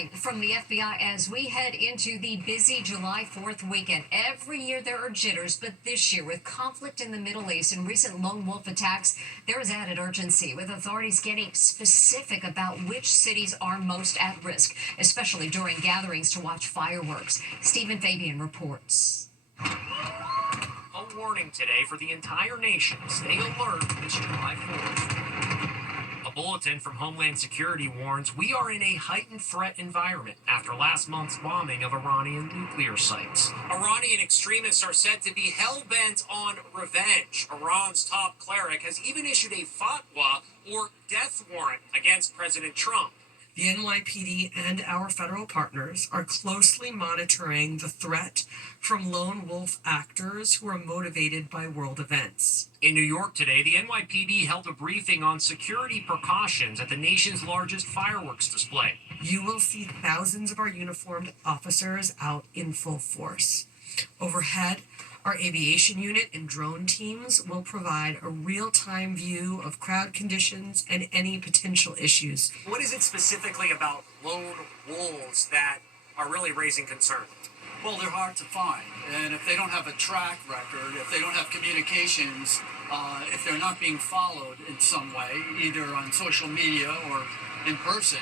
right, from the FBI as we head into the busy July 4th weekend. Every year there are jitters, but this year, with conflict in the Middle East and recent lone wolf attacks, there is added urgency, with authorities getting specific about which cities are most at risk, especially during gatherings to watch fireworks. Stephen Fabian reports. A warning today for the entire nation. Stay alert this July 4th. A bulletin from Homeland Security warns we are in a heightened threat environment after last month's bombing of Iranian nuclear sites. Iranian extremists are said to be hell-bent on revenge. Iran's top cleric has even issued a fatwa, or death warrant, against President Trump. The NYPD and our federal partners are closely monitoring the threat from lone wolf actors who are motivated by world events. In New York today, the NYPD held a briefing on security precautions at the nation's largest fireworks display. You will see thousands of our uniformed officers out in full force. Overhead, our aviation unit and drone teams will provide a real-time view of crowd conditions and any potential issues. What is it specifically about lone wolves that are really raising concern? Well, they're hard to find, and if they don't have a track record, if they don't have communications, if they're not being followed in some way, either on social media or in person,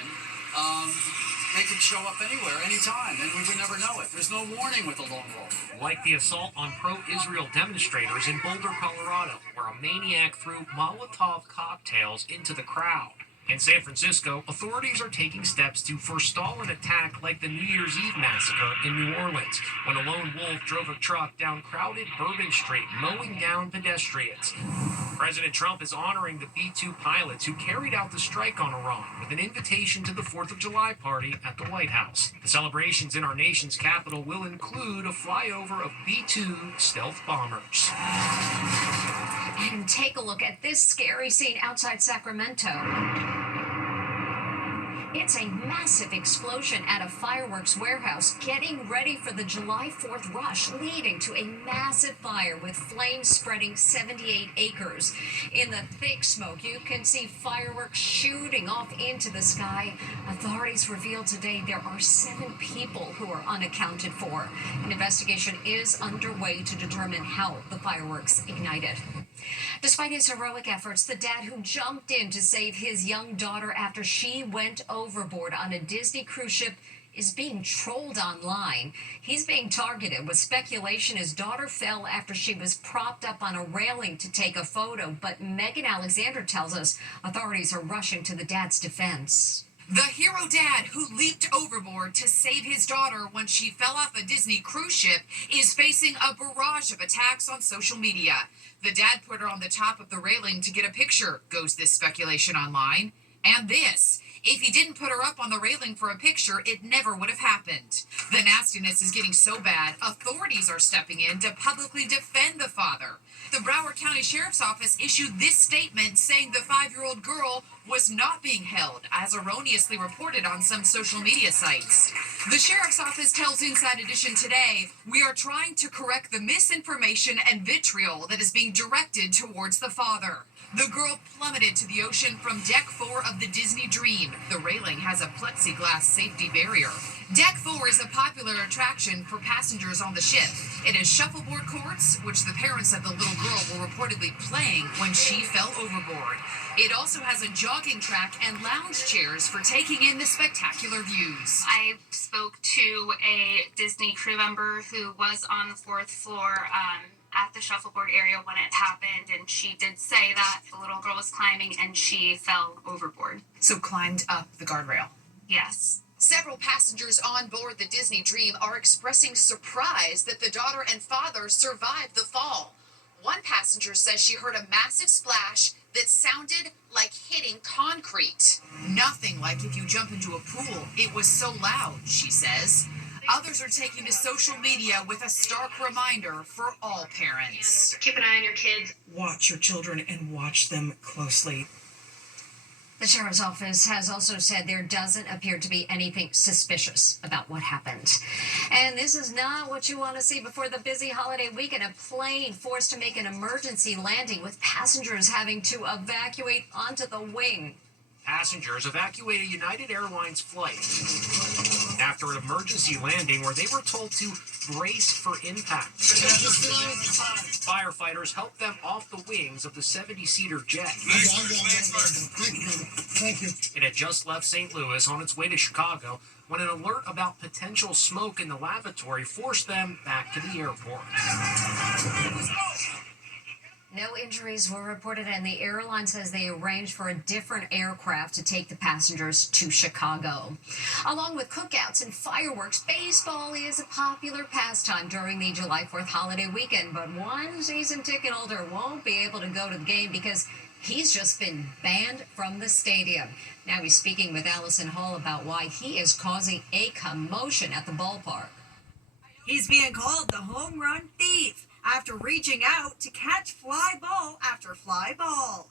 they can show up anywhere, anytime, and we would never know it. There's no warning with a lone wolf. Like the assault on pro-Israel demonstrators in Boulder, Colorado, where a maniac threw Molotov cocktails into the crowd. In San Francisco, authorities are taking steps to forestall an attack like the New Year's Eve massacre in New Orleans, when a lone wolf drove a truck down crowded Bourbon Street, mowing down pedestrians. President Trump is honoring the B-2 pilots who carried out the strike on Iran with an invitation to the 4th of July party at the White House. The celebrations in our nation's capital will include a flyover of B-2 stealth bombers. And take a look at this scary scene outside Sacramento. It's a massive explosion at a fireworks warehouse getting ready for the July 4th rush, leading to a massive fire with flames spreading 78 acres. In the thick smoke, you can see fireworks shooting off into the sky. Authorities revealed today there are 7 people who are unaccounted for. An investigation is underway to determine how the fireworks ignited. Despite his heroic efforts, the dad who jumped in to save his young daughter after she went overboard on a Disney cruise ship is being trolled online. He's being targeted with speculation his daughter fell after she was propped up on a railing to take a photo, but Megan Alexander tells us authorities are rushing to the dad's defense. The hero dad who leaped overboard to save his daughter when she fell off a Disney cruise ship is facing a barrage of attacks on social media. The dad put her on the top of the railing to get a picture, goes this speculation online. And this, if he didn't put her up on the railing for a picture, it never would have happened. The nastiness is getting so bad, authorities are stepping in to publicly defend the father. The Broward County Sheriff's Office issued this statement saying the 5-year-old girl was not being held, as erroneously reported on some social media sites. The Sheriff's Office tells Inside Edition today, we are trying to correct the misinformation and vitriol that is being directed towards the father. The girl plummeted to the ocean from Deck 4 of the Disney Dream. The railing has a plexiglass safety barrier. Deck 4 is a popular attraction for passengers on the ship. It has shuffleboard courts, which the parents of the little girl were reportedly playing when she fell overboard. It also has a jogging track and lounge chairs for taking in the spectacular views. I spoke to a Disney crew member who was on the 4th floor at the shuffleboard area when it happened, and she did say that the little girl was climbing and she fell overboard. So climbed up the guardrail. Yes. Several passengers on board the Disney Dream are expressing surprise that the daughter and father survived the fall. One passenger says she heard a massive splash that sounded like hitting concrete. Nothing like if you jump into a pool. It was so loud, she says. Others are taking to social media with a stark reminder for all parents. Keep an eye on your kids. Watch your children and watch them closely. The Sheriff's Office has also said there doesn't appear to be anything suspicious about what happened. And this is not what you want to see before the busy holiday weekend. A plane forced to make an emergency landing with passengers having to evacuate onto the wing. Passengers evacuate a United Airlines flight. after an emergency landing where they were told to brace for impact. Firefighters helped them off the wings of the 70-seater jet. Thank you. It had just left St. Louis on its way to Chicago when an alert about potential smoke in the lavatory forced them back to the airport. No injuries were reported, and the airline says they arranged for a different aircraft to take the passengers to Chicago. Along with cookouts and fireworks, baseball is a popular pastime during the July 4th holiday weekend, but one season ticket holder won't be able to go to the game because he's just been banned from the stadium. Now he's speaking with Allison Hall about why he is causing a commotion at the ballpark. He's being called the home run thief after reaching out to catch fly ball after fly ball.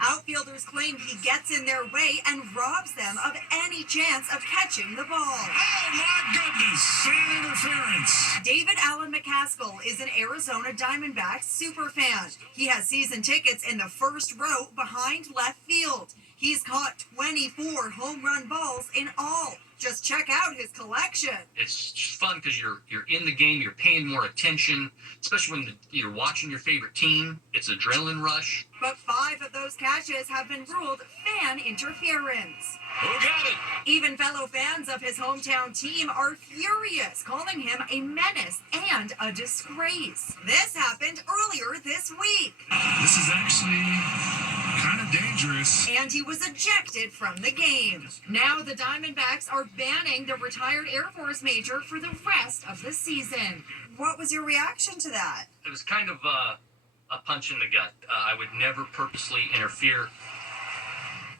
Outfielders claim he gets in their way and robs them of any chance of catching the ball. Oh my goodness, fan interference. David Allen McCaskill is an Arizona Diamondbacks superfan. He has season tickets in the first row behind left field. He's caught 24 home run balls in all. Just check out his collection. It's just fun because you're in the game, you're paying more attention, especially when you're watching your favorite team. It's adrenaline rush. But 5 of those catches have been ruled fan interference. Who got it? Even fellow fans of his hometown team are furious, calling him a menace and a disgrace. This happened earlier this week. This is actually kind of dangerous. And he was ejected from the game. Now the Diamondbacks are banning the retired Air Force major for the rest of the season. What was your reaction to that? It was kind of a punch in the gut. I would never purposely interfere.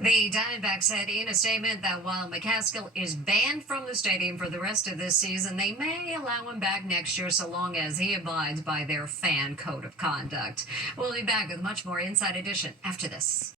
The Diamondbacks said in a statement that while McCaskill is banned from the stadium for the rest of this season, they may allow him back next year so long as he abides by their fan code of conduct. We'll be back with much more Inside Edition after this.